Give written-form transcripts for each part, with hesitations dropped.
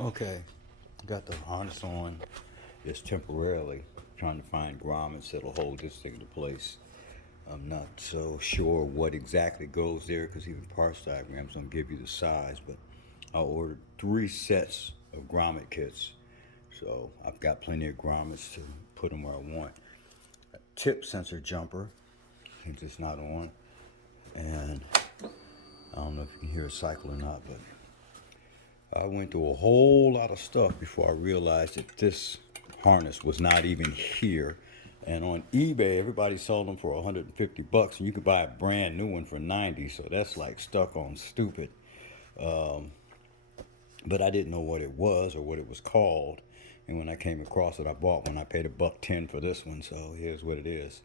Okay, got the harness on just temporarily, trying to find grommets that'll hold this thing in place. I'm not so sure what exactly goes there because even parts diagrams don't give you the size, but I ordered 3 sets of grommet kits. So I've got plenty of grommets to put them where I want. A tip sensor jumper, it's just not on. And I don't know if you can hear a cycle or not, but I went through a whole lot of stuff before I realized that this harness was not even here. And on eBay, everybody sold them for 150 bucks, and you could buy a brand new one for 90. So that's like stuck on stupid. But I didn't know what it was or what it was called. And when I came across it, I bought one. I paid $1.10 for this one, so here's what it is.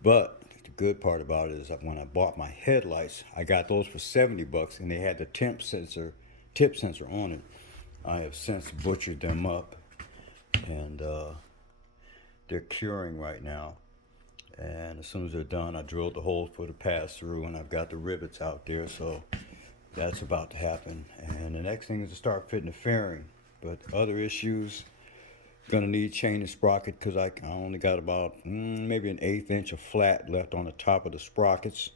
But the good part about it is that when I bought my headlights, I got those for 70 bucks, and they had the tip sensor on it. I have since butchered them up, and they're curing right now. And as soon as they're done, I drilled the hole for the pass through, and I've got the rivets out there, so that's about to happen. And the next thing is to start fitting the fairing. But other issues, gonna need chain and sprocket because I only got about maybe an 1/8 inch of flat left on the top of the sprockets.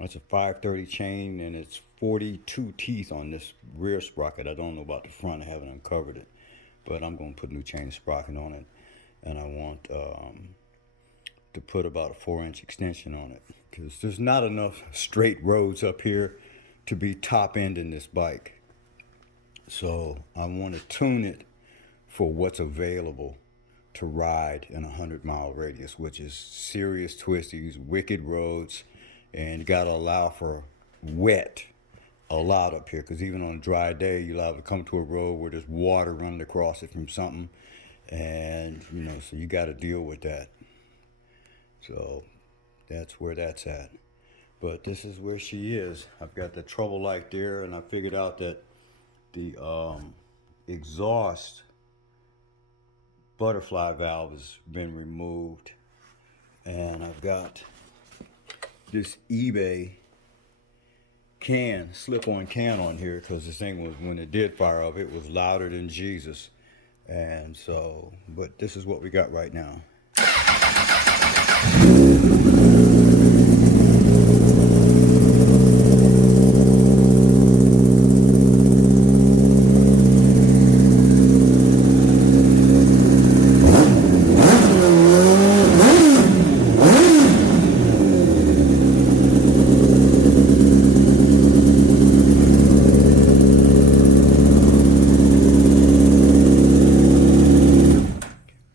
That's a 530 chain, and it's 42 teeth on this rear sprocket. I don't know about the front. I haven't uncovered it, but I'm going to put a new chain and sprocket on it, and I want to put about a 4-inch extension on it because there's not enough straight roads up here to be top end in this bike. So I want to tune it for what's available to ride in a 100-mile radius, which is serious twisties, wicked roads, and you got to allow for wet a lot up here because even on a dry day, you're allowed to come to a road where there's water running across it from something, and so you got to deal with that. So that's where that's at. But this is where she is. I've got the trouble light there, and I figured out that the exhaust butterfly valve has been removed, and I've got this eBay slip-on can on here because this thing was, when it did fire up, it was louder than Jesus. And so, but this is what we got right now.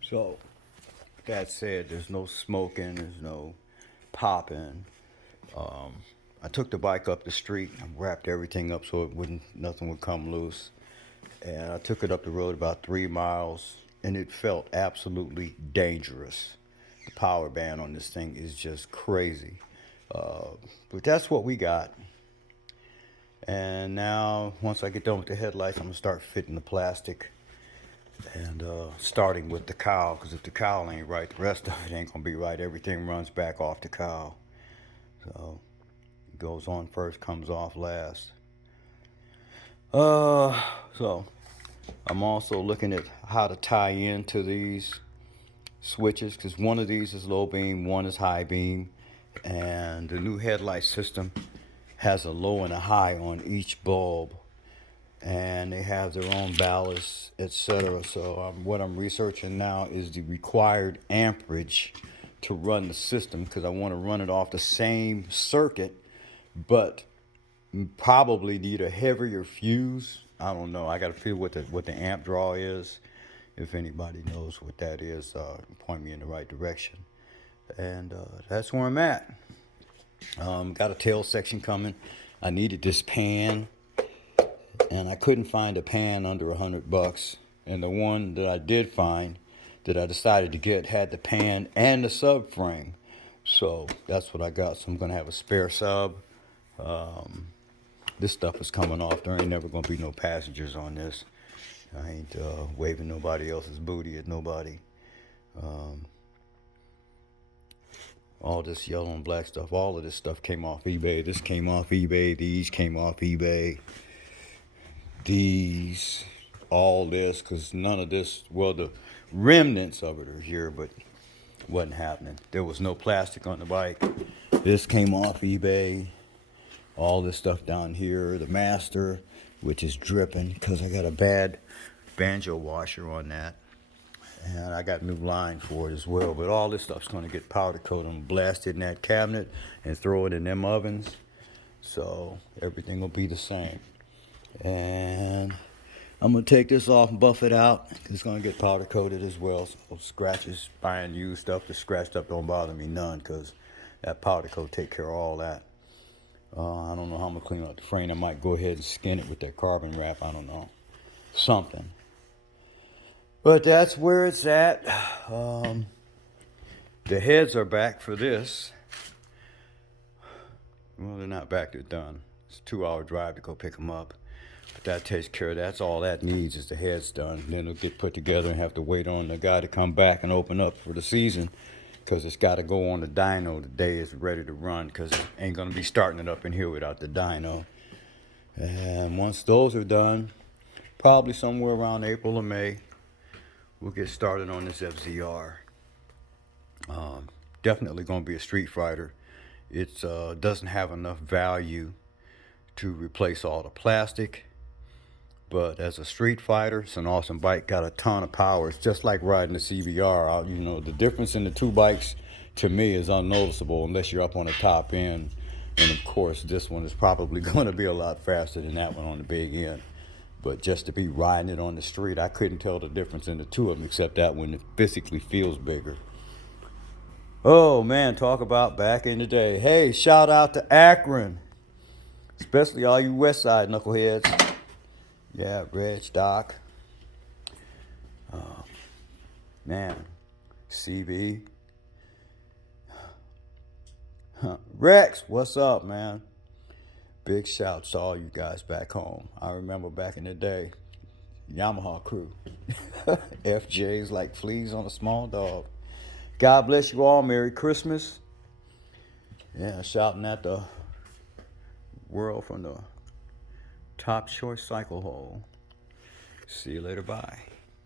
So, that said, there's no smoking, there's no popping. I took the bike up the street, I wrapped everything up so nothing would come loose. And I took it up the road about 3 miles, and it felt absolutely dangerous. The power band on this thing is just crazy. But that's what we got. And now, once I get done with the headlights, I'm gonna start fitting the plastic. And starting with the cowl, because if the cowl ain't right, the rest of it ain't gonna be right. Everything runs back off the cowl. So it goes on first, comes off last. So I'm also looking at how to tie into these switches, because one of these is low beam, one is high beam, and the new headlight system has a low and a high on each bulb, and they have their own ballast, etc. So what I'm researching now is the required amperage to run the system, because I want to run it off the same circuit, but probably need a heavier fuse. I don't know. I got to feel what the amp draw is. If anybody knows what that is, point me in the right direction. And that's where I'm at. Got a tail section coming. I needed this pan, and I couldn't find a pan under $100. And the one that I did find, that I decided to get, had the pan and the subframe. So that's what I got. So I'm gonna have a spare sub. This stuff is coming off. There ain't never gonna be no passengers on this. I ain't waving nobody else's booty at nobody. All this yellow and black stuff, all of this stuff came off eBay. This came off eBay. These came off eBay. These, all this because none of this, well, the remnants of it are here, but wasn't happening. There was no plastic on the bike. This came off eBay. All this stuff down here, the master, which is dripping because I got a bad banjo washer on that. And I got new line for it as well. But all this stuff's going to get powder coated and blasted in that cabinet and throw it in them ovens. So everything will be the same. And I'm going to take this off and buff it out. It's going to get powder coated as well. So scratches, buying used stuff, the scratched up don't bother me none because that powder coat take care of all that. I don't know how I'm going to clean up the frame. I might go ahead and skin it with that carbon wrap. I don't know. Something. But that's where it's at. The heads are back for this. Well, they're not back. They're done. It's a 2-hour drive to go pick them up. But that takes care of that. That's all that needs is the heads done. Then it'll get put together and have to wait on the guy to come back and open up for the season. Because it's got to go on the dyno the day it's ready to run. Because it ain't going to be starting it up in here without the dyno. And once those are done, probably somewhere around April or May, we'll get started on this FZR. Definitely going to be a street fighter. It doesn't have enough value to replace all the plastic. But as a street fighter, it's an awesome bike. Got a ton of power. It's just like riding the CBR. You know, the difference in the two bikes to me is unnoticeable unless you're up on the top end. And of course, this one is probably going to be a lot faster than that one on the big end. But just to be riding it on the street, I couldn't tell the difference in the two of them, except that one it physically feels bigger. Oh man, talk about back in the day. Hey, shout out to Akron, especially all you West Side knuckleheads. Yeah, Reg, Doc. Man, CB. Rex, what's up, man? Big shouts to all you guys back home. I remember back in the day, Yamaha crew. FJs like fleas on a small dog. God bless you all. Merry Christmas. Yeah, shouting at the world from the top short cycle hole. See you later. Bye.